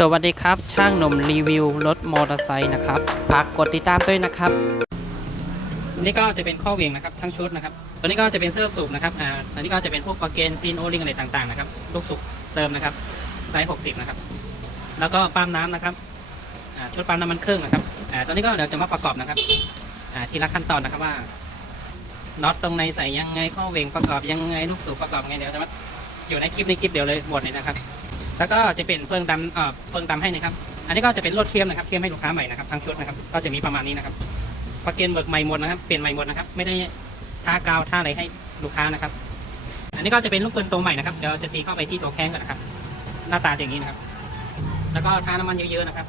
สวัสดีครับ ช่างหนุ่มรีวิวรถมอเตอร์ไซค์นะครับฝากกดติดตามด้วยนะครับ นี่ก็จะเป็นข้อเวี่ยงนะครับทั้งชุดนะครับ ตัวนี้ก็จะเป็นเสื้อสูบนะครับอ่าอันนี้ก็จะเป็นพวกปลั๊กเกนซีนโอลิงอะไรต่างๆนะครับลูกสูบเติมนะครับไซส์60 นะครับ แล้วก็ปั๊มน้ำนะครับอ่าชุดปั๊มน้ำมันเครื่องนะครับอ่าตัวนี้ก็เดี๋ยวจะมาประกอบนะครับอ่าทีละขั้นตอนนะครับว่าน็อตตรงในใส่ยังไงข้อเวี่ยงประกอบยังไงลูกสูบประกอบยังไงเดี๋ยวจะมาอยู่ในคลิปในคลิปเดี๋ยวเลยหมดเลยนะครับ แล้วก็จะเป็นเฟืองดำเอ่อเฟืองดำให้นะครับ อันนี้ก็จะเป็นรถเทียมนะครับเทียมให้ลูกค้าใหม่นะครับทั้งชุดนะครับก็จะมีประมาณนี้นะครับประเกนเบิกใหม่หมดนะครับเปลี่ยนใหม่หมดนะครับ ไม่ได้ท่ากาวท่าอะไรให้ลูกค้านะครับ อันนี้ก็จะเป็นลูกปืนตัวใหม่นะครับเดี๋ยวจะตีเข้าไปที่ตัวแข้งก่อนนะครับ หน้าตาอย่างนี้นะครับ แล้วก็ทาน้ำมันเยอะๆนะครับ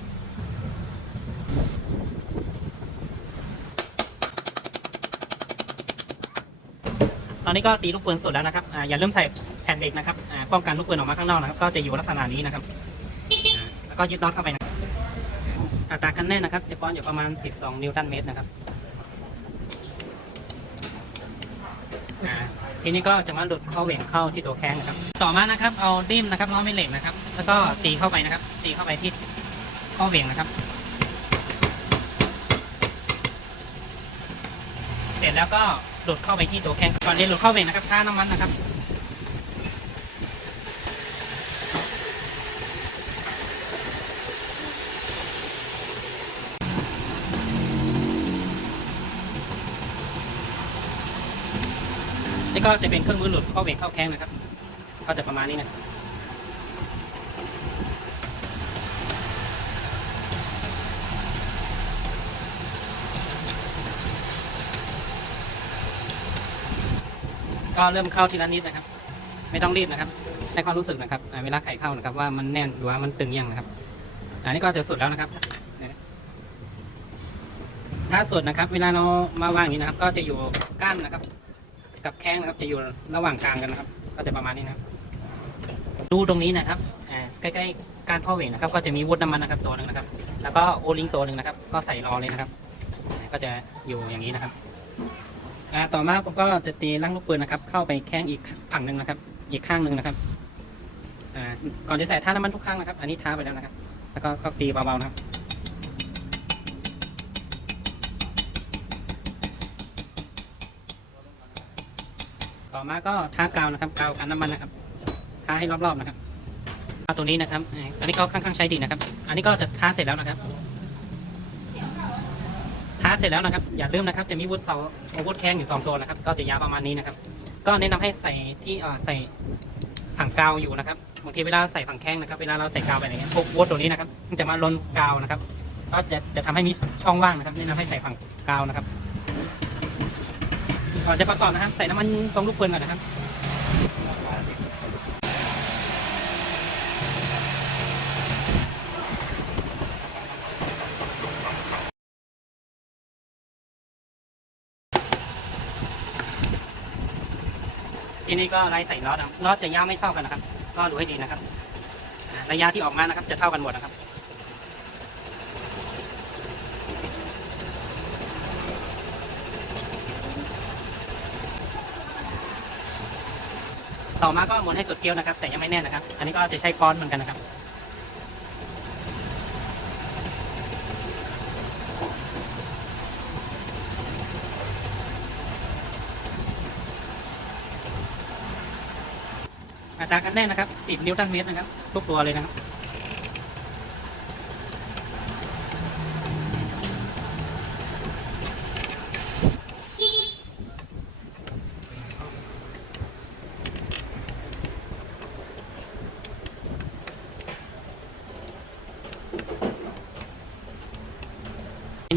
ตอนนี้ก็ตีลูกปืนสุดแล้วนะครับอ่าอย่าลืมใส่แผ่นเหล็กนะครับ ป้องกันลูกปืนออกมาข้างนอกนะครับ ก็จะอยู่ลักษณะนี้นะครับแล้วก็ยึดน็อตเข้าไปนะอัตราคันแน่นนะครับ จะป้อนอยู่ประมาณ 12 นิวตันเมตรนะครับทีนี้ก็จะมาหลุดเข้าเหวี่ยงเข้าที่ตัวแข้งนะครับ ต่อมานะครับ เอาดิ้นนะครับล้อไม่เหล็กนะครับ แล้วก็ตีเข้าไปนะครับ ตีเข้าไปที่ข้อเหวี่ยงนะครับ เสร็จแล้วก็หลุดเข้าไปที่ตัวแข้งก่อนเรียนหลุดเข้าเวงนะครับท่าน้ำมันนะครับ นี่ก็จะเป็นเครื่องมือหลุดเข้าเวงเข้าแข้งนะครับ ก็จะประมาณนี้นะก็เริ่มเข้าทีละนิดนะครับ ไม่ต้องรีบนะครับใช้ความรู้สึกนะครับเวลาไข่เข้านะครับ ว่ามันแน่นหรือว่ามันตึงยังนะครับ อันนี้ก็จะสุดแล้วนะครับถ้าสุดนะครับ เวลาเรามาวางอย่างนี้นะครับ ก็จะอยู่ก้านนะครับ กับแข้งนะครับจะอยู่ระหว่างกลางกันนะครับ ก็จะประมาณนี้นะครับ ดูตรงนี้นะครับอ่าใกล้ๆการข้อเหวี่ยงนะครับ ก็จะมีวุฒิน้ำมันนะครับตัวหนึ่งนะครับ แล้วก็โอลิงตัวหนึ่งนะครับ ก็ใส่รอเลยนะครับ ก็จะอยู่อย่างนี้นะครับอ่าต่อมาผมก็จะตีลั่งลูกปืนนะครับ เข้าไปแข้งอีกฝั่งหนึ่งนะครับ อีกข้างหนึ่งนะครับอ่าก่อนจะใส่ท่าน้ำมันทุกครั้งนะครับ อันนี้ท้าไปแล้วนะครับ แล้วก็ก็ตีเบาๆนะครับ ต่อมาก็ทากาวนะครับกาวกันน้ำมันนะครับทาให้รอบๆนะครับเอาตัวนี้นะครับอันนี้ก็ค่อนข้างใช้ดีนะครับ อันนี้ก็จะทาเสร็จแล้วนะครับทาเสร็จแล้วนะครับ อย่าลืมนะครับจะมีวุฒิเสาวุฒิแข้งอยู่สองตัวนะครับ ก็จะยาวประมาณนี้นะครับ ก็แนะนำให้ใส่ที่ใส่ผังกาวอยู่นะครับบางทีเวลาใส่ผังแข้งนะครับเวลาเราใส่กาวไปอย่างเงี้ยพวกวุฒิตัวนี้นะครับมันจะมาล้นกาวนะครับ ก็จะจะทำให้มีช่องว่างนะครับแนะนำให้ใส่ผังกาวนะครับ ก่อนจะประกอบนะครับ ใส่น้ำมันตรงลูกปืนก่อนนะครับทีนี้ก็ไล่ใส่น็อตนะครับน็อตจะยาวไม่เท่ากันนะครับ ก็ดูให้ดีนะครับ ระยะที่ออกมานะครับ จะเท่ากันหมดนะครับ ต่อมาก็หมุนให้สุดเกลียวนะครับ แต่ยังไม่แน่นนะครับ อันนี้ก็จะใช้ค้อนเหมือนกันนะครับอัตราการแน่นนะครับ 10 นิวตันเมตรนะครับ ทุกตัวเลยนะครับ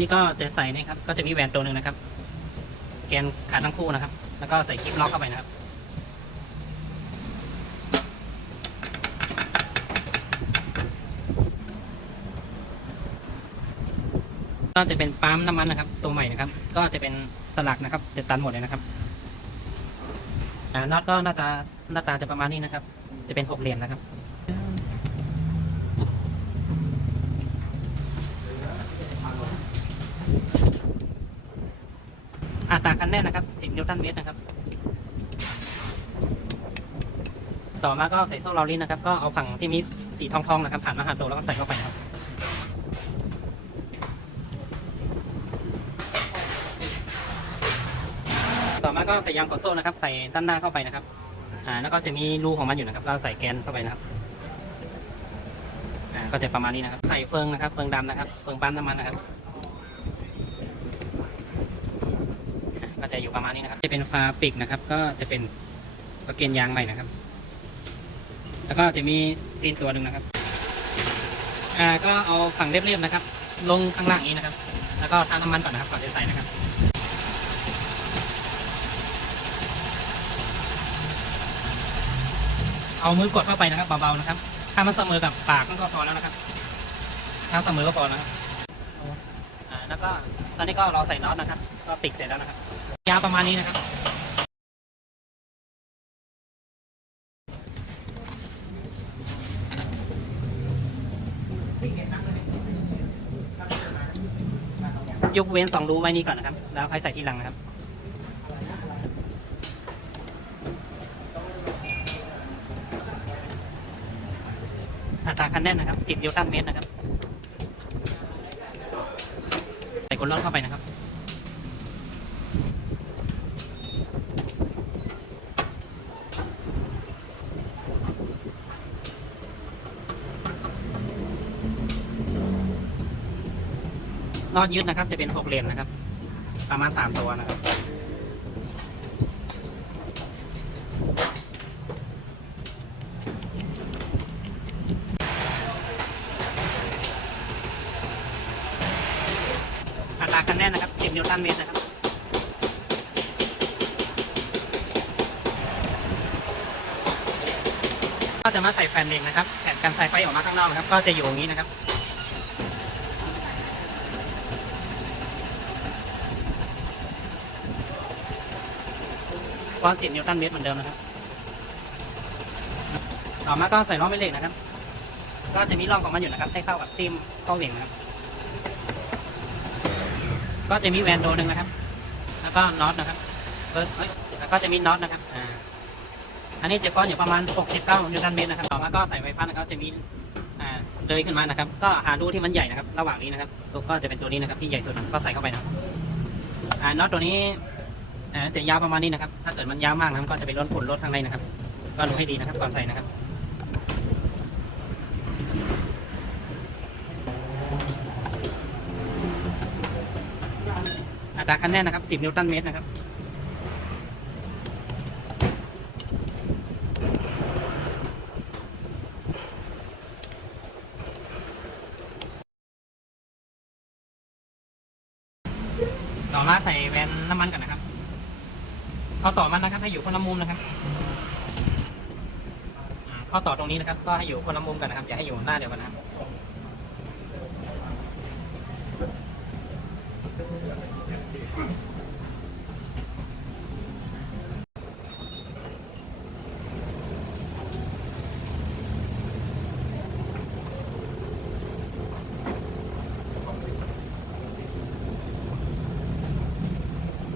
นนี้ก็จะใส่นะครับ ก็จะมีแหวนตัวหนึ่งนะครับ แกนขาดทั้งคู่นะครับ แล้วก็ใส่คลิปล็อกเข้าไปนะครับ ก็จะเป็นปั๊มน้ำมันนะครับ ตัวใหม่นะครับ ก็จะเป็นสลักนะครับจะตันหมดเลยนะครับน็อตก็หน้าตาหน้าตาจะประมาณนี้นะครับ จะเป็นหกเหลี่ยมนะครับ อั ตราคันแน่นนะครับ 10 นิวตันเมตรนะครับ ต่อมาก็ใส่โซ่เราลิ้นนะครับ ก็เอาผังที่มีสีทองๆนะครับ ผ่านมาหาตัวแล้วก็ใส่เข้าไปครับต่อมาก็ใส่ยางกดโซ่นะครับ ใส่ด้านหน้าเข้าไปนะครับ อ่า แล้วก็จะมีรูของมันอยู่นะครับ ก็ใส่แกนเข้าไปนะครับ อ่า ก็จะประมาณนี้นะครับ ใส่เฟืองนะครับ เฟืองดำนะครับ เฟืองปั๊มน้ำมันนะครับ อ่าก็จะอยู่ประมาณนี้นะครับ จะเป็นฟาปิกนะครับ ก็จะเป็นกระเกนยางใหม่นะครับ แล้วก็จะมีซีนตัวหนึ่งนะครับ อ่าก็เอาฝั่งเรียบๆนะครับ ลงข้างล่างนี้นะครับ แล้วก็ทาน้ำมันก่อนนะครับก่อนจะใส่นะครับเอามือกดเข้าไปนะครับเบาๆนะครับ ถ้ามันเสมอกับปากมันก็พอแล้วนะครับถ้าเสมอก็พอนะครับอ่าแล้วก็ตอนนี้ก็เราใส่น็อตนะครับ ก็ปิดเสร็จแล้วนะครับ ยาวประมาณนี้นะครับ ยกเว้นสองรูไว้นี้ก่อนนะครับ แล้วค่อยใส่ทีหลังนะครับอัตราคันแน่นนะครับ 10นิวตันเมตรนะครับ ใส่กลลอนเข้าไปนะครับ นอดยึดนะครับ จะเป็นหกเหลี่ยมนะครับ ประมาณสามตัวนะครับ อัตราคันแน่นนะครับ10นิวตันเมตรนะครับก็จะมาใส่แผ่นเองนะครับแผ่นกันสายไฟออกมาข้างนอกนะครับ ก็จะอยู่อย่างนี้นะครับ ก้อน10นิวตันเมตรเหมือนเดิมนะครับ ต่อมาก็ใส่ล้อแม่เหล็กนะครับ ก็จะมีร่องของมันอยู่นะครับ ให้เข้ากับตีมข้อเหวี่ยงนะครับ ก็จะมีแวนโดหนึ่งนะครับ แล้วก็น็อตนะครับเบิร์ดเอ้ยแล้วก็จะมีน็อตนะครับ อ่า อันนี้จะก้อนอยู่ประมาณ 69นิวตันเมตรนะครับ ต่อมาก็ใส่ไฟฟ้านะครับ จะมี อ่า เลยขึ้นมานะครับ ก็หารูที่มันใหญ่นะครับ ระหว่างนี้นะครับ ตัวก็จะเป็นตัวนี้นะครับ ที่ใหญ่สุดก็ใส่เข้าไปนะ อ่า น็อตตัวนี้ อ่าจะยาวประมาณนี้นะครับ ถ้าเกิดมันยาวมากนะครับก็จะไปล้อนผลลดข้างในนะครับก็ดูให้ดีนะครับก่อนใส่นะครับอัตราคันแน่นนะครับ 10 นิวตันเมตรนะครับต่อมาใส่แวนน้ำมันกันนะครับ ข้อต่อมันนะครับ ให้อยู่คนละมุมนะครับอ่าข้อต่อตรงนี้นะครับ ก็ให้อยู่คนละมุมกันนะครับ อย่าให้อยู่หน้าเดียวกันนะครับ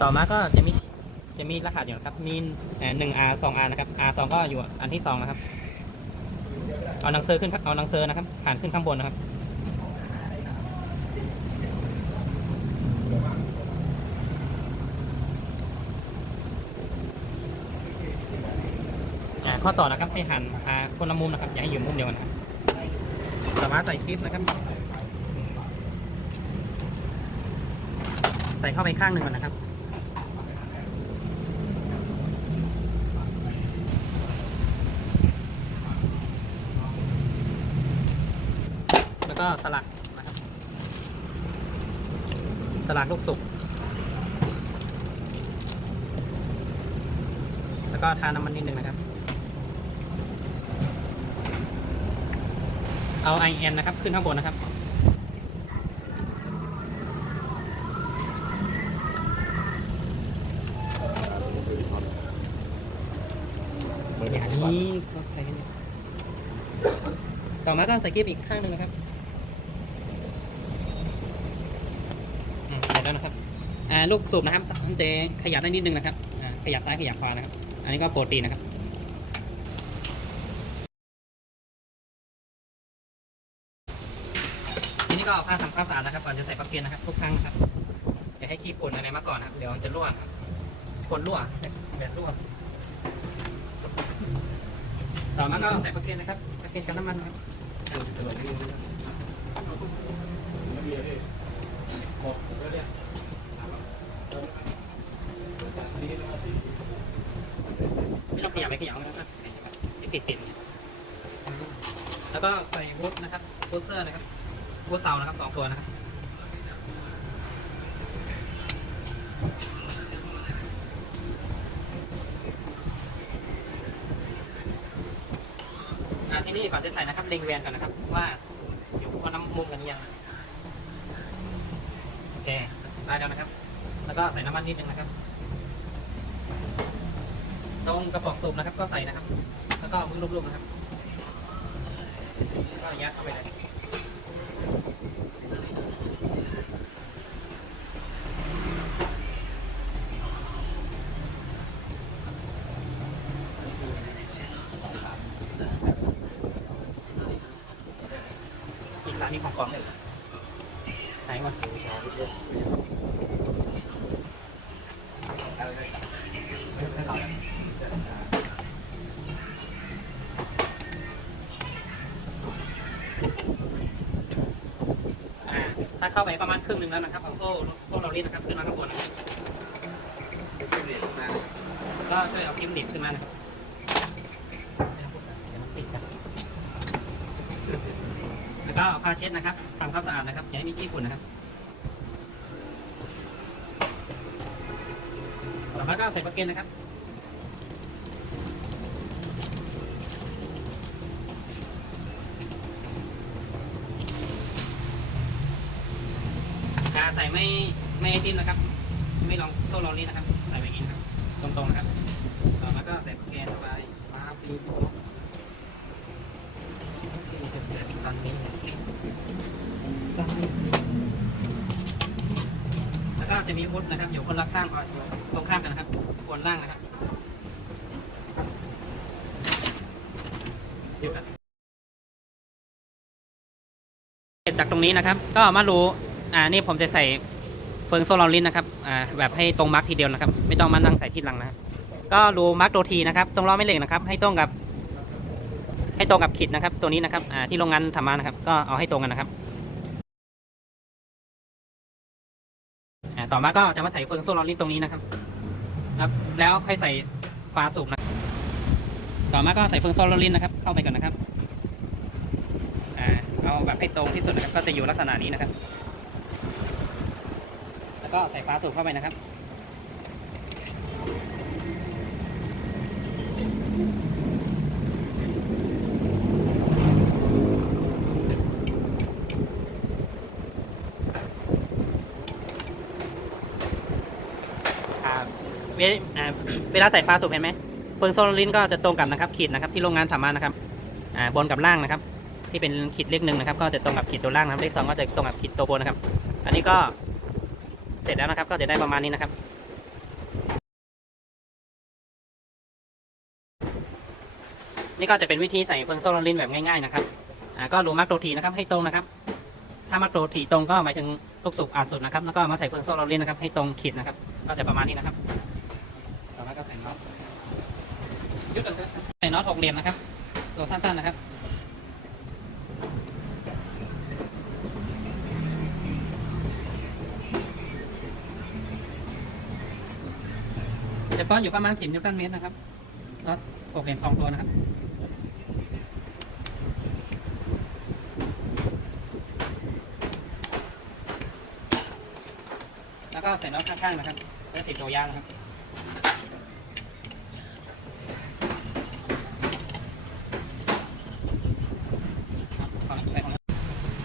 ต่อมาก็จะมี จะมีรหัสอยู่นะครับ มีหนึ่ง R สอง R นะครับ R สองก็อยู่อันที่สองนะครับ เอาหนังสือร์ขึ้นเอาหนังสือร์นะครับผ่านขึ้นข้างบนนะครับข้อต่อนะครับให้หันหาคนละมุมนะครับอย่าให้อยู่มุมเดียวกันนะครับต่อมาใส่คลิปนะครับ ใส่เข้าไปข้างหนึ่งก่อนนะครับ แล้วก็สลักนะครับ สลักลูกสุก แล้วก็ทาน้ำมันนิดนึงนะครับ เอา IN นนะครับ ขึ้นข้างบนนะครับอย่างนี้ก็ใช้เนี่ยต่อมาก็ใส่กิ๊บอีกข้างหนึ่งนะครับอืมเสร็จแล้วนะครับ อ่า ลูกสูบนะครับมันจขยับได้นิดนึงนะครับขยับซ้ายขยับขวานะครับ อันนี้ก็โปรตีนนะครับทีนี้ก็เอาผ้าทำความสะอาดนะครับก่อนจะใส่ปลั๊กเกนนะครับทุกครั้งนะครับอย่าให้ขี้ฝุ่นอะไรมาก่อนนะครับ เดี๋ยวมันจะรั่วครับคนรั่วแบบรั่วต่อมาก็ใส่ปลั๊กเกนนะครับปลั๊กเกนกับน้ำมันครับไม่ต้อง ขยับไปขยับนะครับติดปิดๆแล้วก็ใส่วุ้นะครับวุ้เซอร์นะครับวุ้เสานะครับสองตัวนะครับที่นี่ก่อนจะใส่นะครับเล็งแวนก่อนนะครับ ว่าอยู่คนน้ำมุมกันยังโอเคได้แล้วนะครับ แล้วก็ใส่น้ำมันนิดนึงนะครับ ตรงกระป๋องสูบนะครับ ก็ใส่นะครับ แล้วก็มือลูบๆนะครับก็ยัดเข้าไปเลยอีกสามีของกล่องเลยไหนก่อนอ่า เข้าไปประมาณครึ่งหนึ่งแล้วนะครับเอาโซ่พวกเราเรียกนะครับขึ้นมาข้างบนนะครับก็ช่วยเอาพิมพ์ดิบขึ้นมานะครับเดี๋ยวมันติดกันแล้วก็เอาผ้าเช็ดนะครับทำความสะอาดนะครับอย่าให้มีขี้ฝุ่นนะครับต่อมาก็ใส่ปลั๊กเกนนะครับ ใส่ไม่ไม่ให้ดิ้นนะครับ ไม่ลองโซ่ลองนี้นะครับ ใส่ไปอย่างนี้ครับ ตรงๆนะครับต่อมาก็ใส่ปากแกนเข้าไปมาปีโป๊ะตอนนี้แล้วก็จะมีวุฒนะครับอยู่คนละข้างก่อนตรงข้ามกันนะครับคนล่างนะครับเดี๋ยวกันเสร็จากตรงนี้นะครับ ก็มารู อ่านี่ผมจะใส่เฟืองโซลารินนะครับอ่าแบบให้ตรงมาร์กทีเดียวนะครับ ไม่ต้องมานั่งใส่ที่หลังนะก็รูมาร์กโดทีนะครับตรงล้อไม่เหล็กนะครับ ให้ตรงกับ ให้ตรงกับขีดนะครับ ตัวนี้นะครับอ่าที่โรงงานทำมานะครับ ก็เอาให้ตรงกันนะครับอ่าต่อมาก็จะมาใส่เฟืองโซลารินตรงนี้นะครับครับ แล้วค่อยใส่ฟ้าสูบนะต่อมาก็ใส่เฟืองโซลารินนะครับ เข้าไปก่อนนะครับอ่าเอาแบบให้ตรงที่สุดนะครับก็จะอยู่ลักษณะนี้นะครับ แล้วก็ใส่ฟ้าสูบเข้าไปนะครับครับเวลอ่าเวลาใส่ฟ้าสูบเห็นไหมเฟืองโซลารินก็จะตรงกับนะครับขีดนะครับที่โรงงานทำมานะครับอ่าบนกับล่างนะครับ ที่เป็นขีดเลขหนึ่งนะครับ ก็จะตรงกับขีดตัวล่างนะครับเลขสองก็จะตรงกับขีดตัวบนนะครับ อันนี้ก็ เสร็จแล้วนะครับ ก็จะได้ประมาณนี้นะครับ นี่ก็จะเป็นวิธีใส่เฟืองโซลารินแบบง่ายๆนะครับอ่าก็รูมักโรทีนะครับให้ตรงนะครับ ถ้ามักโรทีตรงก็หมายถึงลูกสูบอาดสุดนะครับ แล้วก็มาใส่เฟืองโซลารินนะครับให้ตรงขีดนะครับ ก็จะประมาณนี้นะครับต่อมาก็ใส่น็อตยึดกันครับใส่น็อตหกเหลี่ยมนะครับ ตัวสั้นๆนะครับ จะป้อนอยู่ประมาณ10นิวตันเมตรนะครับน็อตหกเหลี่ยมสองตัวนะครับแล้วก็ใส่น็อตข้างๆนะครับแล้วติดตัวยางนะครับ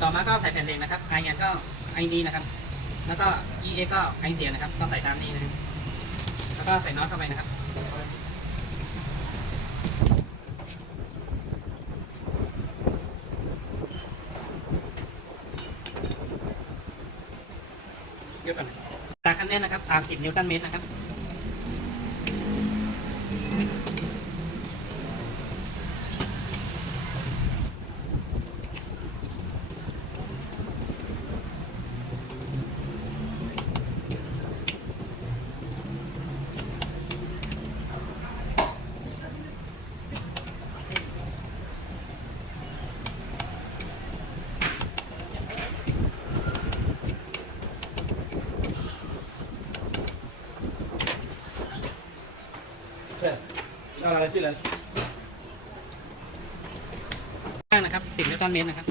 ต่อมาก็ใส่แผ่นเหล็กนะครับไอเอ็นก็ไอนี้นะครับ แล้วก็ EA ก็ไอเสียนะครับ ก็ใส่ตามนี้นะครับ ก็ใส่น็อตเข้าไปนะครับเดี๋ยวก่อนนตาคันแน่นนะครับ 30 นิวตันเมตรนะครับ ชื่ออะไรข้างนะครับ10นิวตันเมตรนะครับ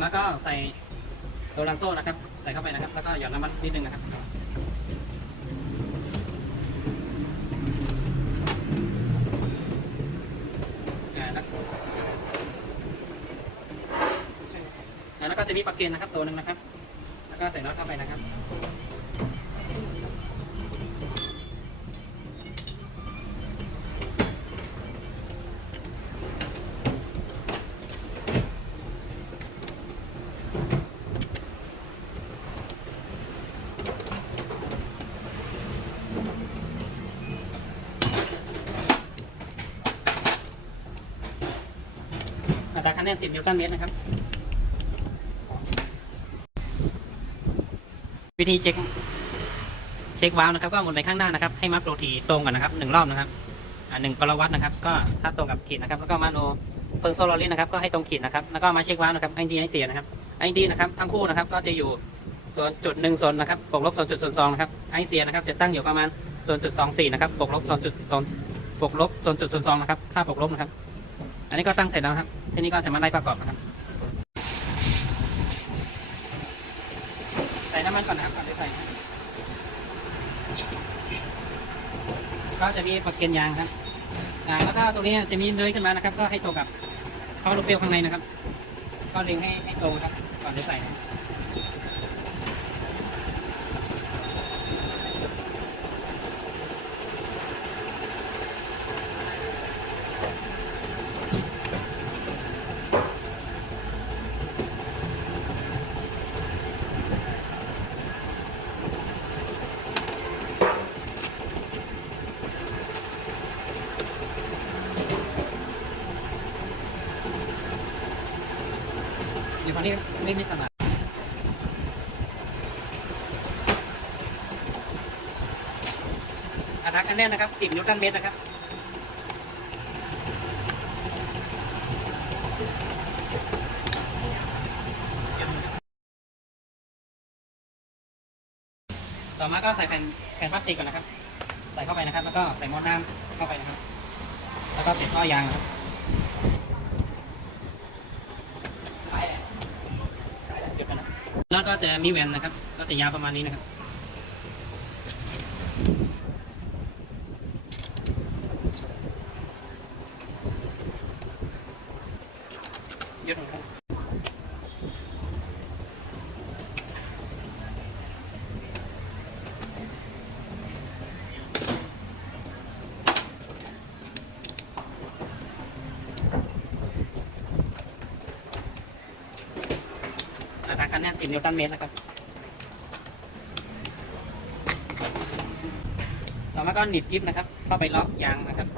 แล้วก็ใส่โดรันโซ่นะครับ แล้วก็หยอดน้ำมันนิดนึงนะครับ อ่าแล้วอ่าแล้ว ก็จะมีปากเกนนะครับตัวหนึ่งนะครับ แล้วก็ใส่น็อตเข้าไปนะครับอัตราคะแนน10นิวตันเมตรนะครับ วิธีเช็คเช็ควาล์วนะครับ ก็หมุนไปข้างหน้านะครับ ให้มาร์กโรทีตรงก่อนนะครับหนึ่งรอบนะครับอ่าหนึ่งปรวัตนะครับ ก็ถ้าตรงกับขีดนะครับ แล้วก็มาโนเฟิร์โซลอริสนะครับ ก็ให้ตรงขีดนะครับ แล้วก็มาเช็ควาล์วนะครับไอดีไอเสียนะครับไอดีนะครับทั้งคู่นะครับ ก็จะอยู่ส่วนจุดหนึ่งส่วนนะครับบวกลบส่วนจุดส่วนสองนะครับไอเสียนะครับ จะตั้งอยู่ประมาณส่วนจุดสองสี่นะครับบวกลบส่วนจุดสองบวกลบส่วนจุดส่วนสองนะครับค่าบวกลบนะครับ อันนี้ก็ตั้งเสร็จแล้วครับทีนี้ก็จะมาไล่ประกอบนะครับ ใส่น้ำมันก่อนนะครับก่อนที่ใส่นะครับ ก็จะมีปลักเกนยางครับอ่าแล้วถ้าตัวนี้จะมีเลื้อยขึ้นมานะครับ ก็ให้ตรงกับท่อลูกเปลวข้างในนะครับ ก็เล็งให้ให้ตรงครับก่อนจะใส่นะครับ ไม่มีตลาดอัตราคะแนนนะครับ 10 นิวตันเมตรนะครับต่อมาก็ใส่แผ่นแผ่นพลาสติกก่อนนะครับ ใส่เข้าไปนะครับ แล้วก็ใส่หม้อน้ำเข้าไปนะครับ แล้วก็เสร็จท่อยางนะครับ เดี๋ยวกันนะแล้ว ก็จะมีแวนนะครับ ก็จะยาวประมาณนี้นะครับ ยืดหน่อยครับอัตราการแนิวตันเมตรนะครับ ต่อมาก็หนีบกิ๊บนะครับ เข้าไปล็อกยางนะครับ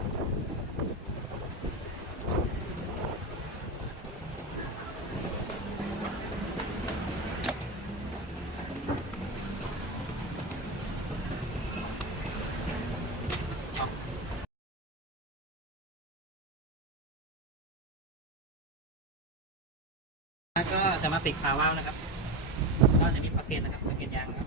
แล้วก็จะมาปิดฝาว่าวนะครับ จะมีปลั๊กเกนนะครับปลั๊กเกนยางครับ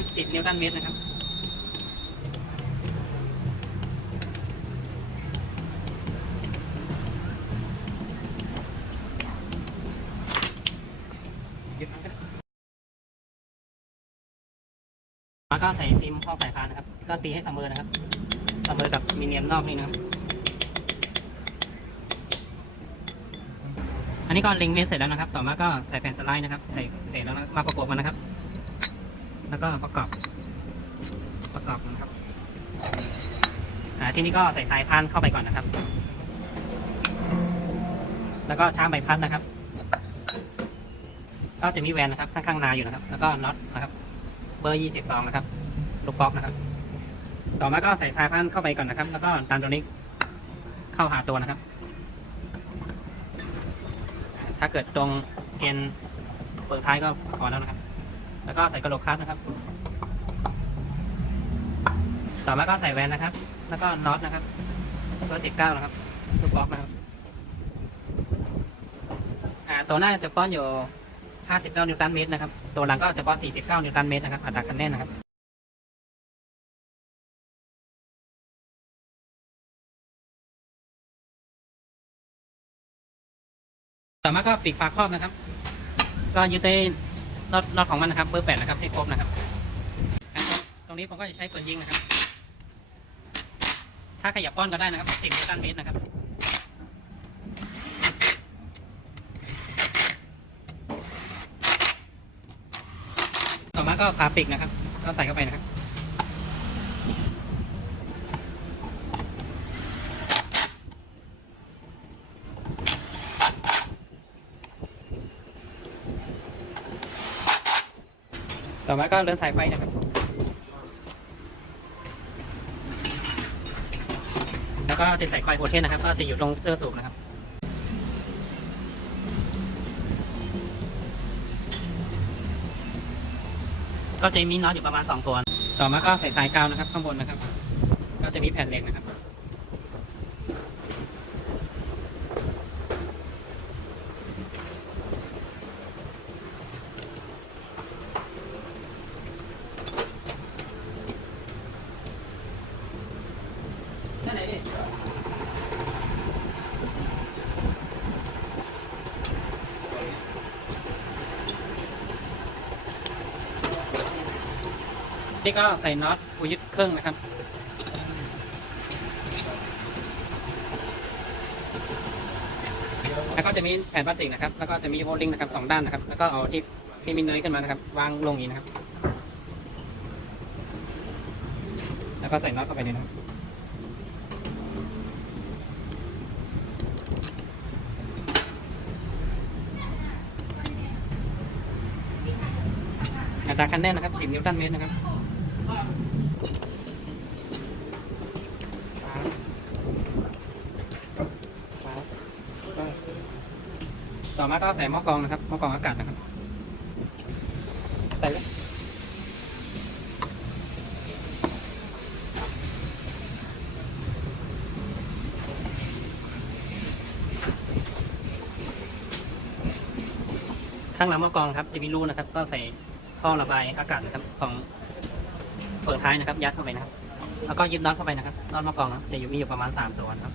อั ตราการแน่น10นิวตันเมตรนะครับ แล้วก็ใส่ซิมข้าสายพานนะครับ ก็ตีให้เสมอนะครับ เสมอกับมีเนียมนอกนี่นะครับ อันนี้ก็เล็งเมตรเสร็จแล้วนะครับ ต่อมาก็ใส่แผ่นสไลด์นะครับ ใส่เสร็จแล้วมาประกบกันนะครับ แล้วก็ประกอบ ประกอบนะครับที่นี้ก็ใส่สายพานเข้าไปก่อนนะครับ แล้วก็ช้างใบพัดนะครับ ก็จะมีแวนนะครับ ข้างๆนาอยู่นะครับ แล้วก็น็อตนะครับ เบอร์ยี่สิบสองนะครับ ลูกป๊อกนะครับ ต่อมาก็ใส่สายพานเข้าไปก่อนนะครับ แล้วก็ดันตัวนี้เข้าหาตัวนะครับ ถ้าเกิดตรงเกณฑ์เปิดท้ายก็พอแล้วนะครับ แล้วก็ใส่กระโหลกคัสนะครับ ต่อมาก็ใส่แวนนะครับ แล้วก็น็อตนะครับเบอร์สิบเก้านะครับลูกบล็อกนะครับอ่าตัวหน้าจะป้อนอยู่59นิวตันเมตรนะครับ ตัวหลังก็จะป้อน49นิวตันเมตรนะครับอัตราคันแน่นนะครับต่อมาก็ปีกฝาครอบนะครับ ก็ยึดได้ น็อตน็อตของมันนะครับเบอร์แปดนะครับให้ครบนะครับ ตรงนี้ผมก็จะใช้ปืนยิงนะครับ ถ้าขยับป้อนก็ได้นะครับ10นิวตันเมตรนะครับต่อมาก็ฝาปิกนะครับ ก็ใส่เข้าไปนะครับ ต่อมาก็เลื่อนสายไฟนะครับ แล้วก็จะใส่คอยโพเทนนะครับ ก็จะอยู่ตรงเสื้อสูบนะครับก็จะมีน็อตอยู่ประมาณสองตัว ต่อมาก็ใส่สายกาวนะครับ ข้างบนนะครับ ก็จะมีแผ่นเหล็กนะครับ นี่ก็ใส่น็อตหัวยึดเครื่องนะครับ แล้วก็จะมีแผ่นพลาสติกนะครับ แล้วก็จะมีโฮลดิ้งนะครับสองด้านนะครับ แล้วก็เอาที่ที่มีเนยขึ้นมานะครับ วางลงอย่างนี้นะครับ แล้วก็ใส่น็อตเข้าไปเลยนะครับอัตราคันแน่นนะครับ 10 นิวตันเมตรนะครับ ต่อมาก็ใส่หม้อกรองนะครับหม้อกรองอากาศนะครับ ใส่เลยข้างหลังหม้อกรองครับจะมีรูนะครับ ก็ใส่ท่อระบายอากาศนะครับของเปิดท้ายนะครับ ยัดเข้าไปนะครับ แล้วก็ยึดน็อตเข้าไปนะครับน็อตหม้อกรองนะจะอยู่มีอยู่ประมาณสามตัวนะครับ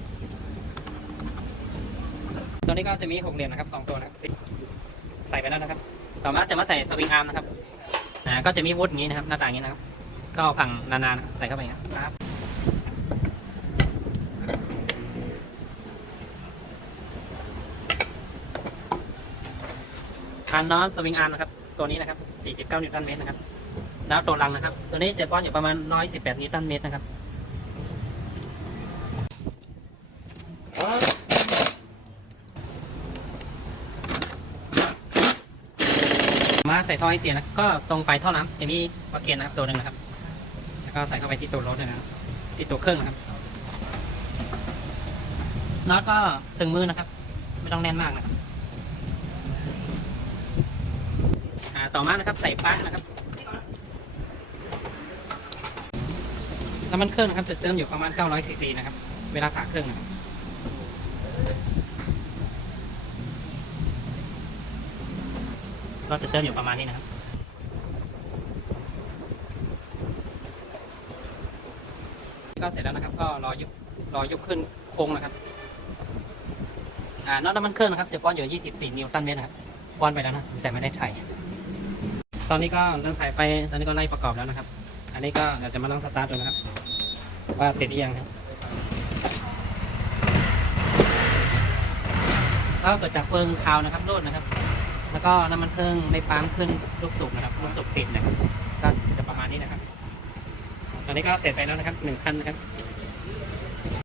นี้ก็จะมีหกเหลี่ยมนะครับสองตัวนะครับสิใส่ไปแล้วนะครับ ต่อมาจะมาใส่สวิงอาร์มนะครับอ่าก็จะมีวุฒิอย่างนี้นะครับ หน้าต่างอย่างนี้นะครับ ก็เอาผังนานๆใส่เข้าไปนะครับคานนอนสวิงอาร์มนะครับ ตัวนี้นะครับ49นิวตันเมตรนะครับ แล้วตัวรังนะครับ ตัวนี้จะป้อนอยู่ประมาณ118นิวตันเมตรนะครับ ใส่ท่อไอเสียนะก็ตรงไปท่อน้ำจะมีปลั๊กเกนนะครับตัวหนึ่งนะครับ แล้วก็ใส่เข้าไปที่ตัวรถนะครับที่ตัวเครื่องนะครับน็อตก็ถึงมือนะครับ ไม่ต้องแน่นมากนะครับต่อมานะครับใส่ปลั๊กนะครับน้ำมันเครื่องนะครับจะเติมอยู่ประมาณ900ซีซีนะครับ เวลาผ่าเครื่องนะครับ ก็จะเติมอยู่ประมาณนี้นะครับก็เสร็จแล้วนะครับ ก็รอยุบรอยุบขึ้นโค้งนะครับอ่าน็อตน้ำมันเครื่องนะครับจะป้อนอยู่ 24 นิวตันเมตรนะครับป้อนไปแล้วนะแต่ไม่ได้ถ่ายตอนนี้ก็เรื่องสายไฟตอนนี้ก็ไล่ประกอบแล้วนะครับ อันนี้ก็เดี๋ยวจะมาลองสตาร์ทดูนะครับ ว่าติดหรือยังครับก็เกิดจากเฟืองคาวนะครับโลดนะครับ แล้วก็น้ำมันเครื่องไม่ปั๊มขึ้นลูกสูบนะครับลูกสูบติดนะครับก็จะประมาณนี้นะครับ ตอนนี้ก็เสร็จไปแล้วนะครับหนึ่งคันนะครับ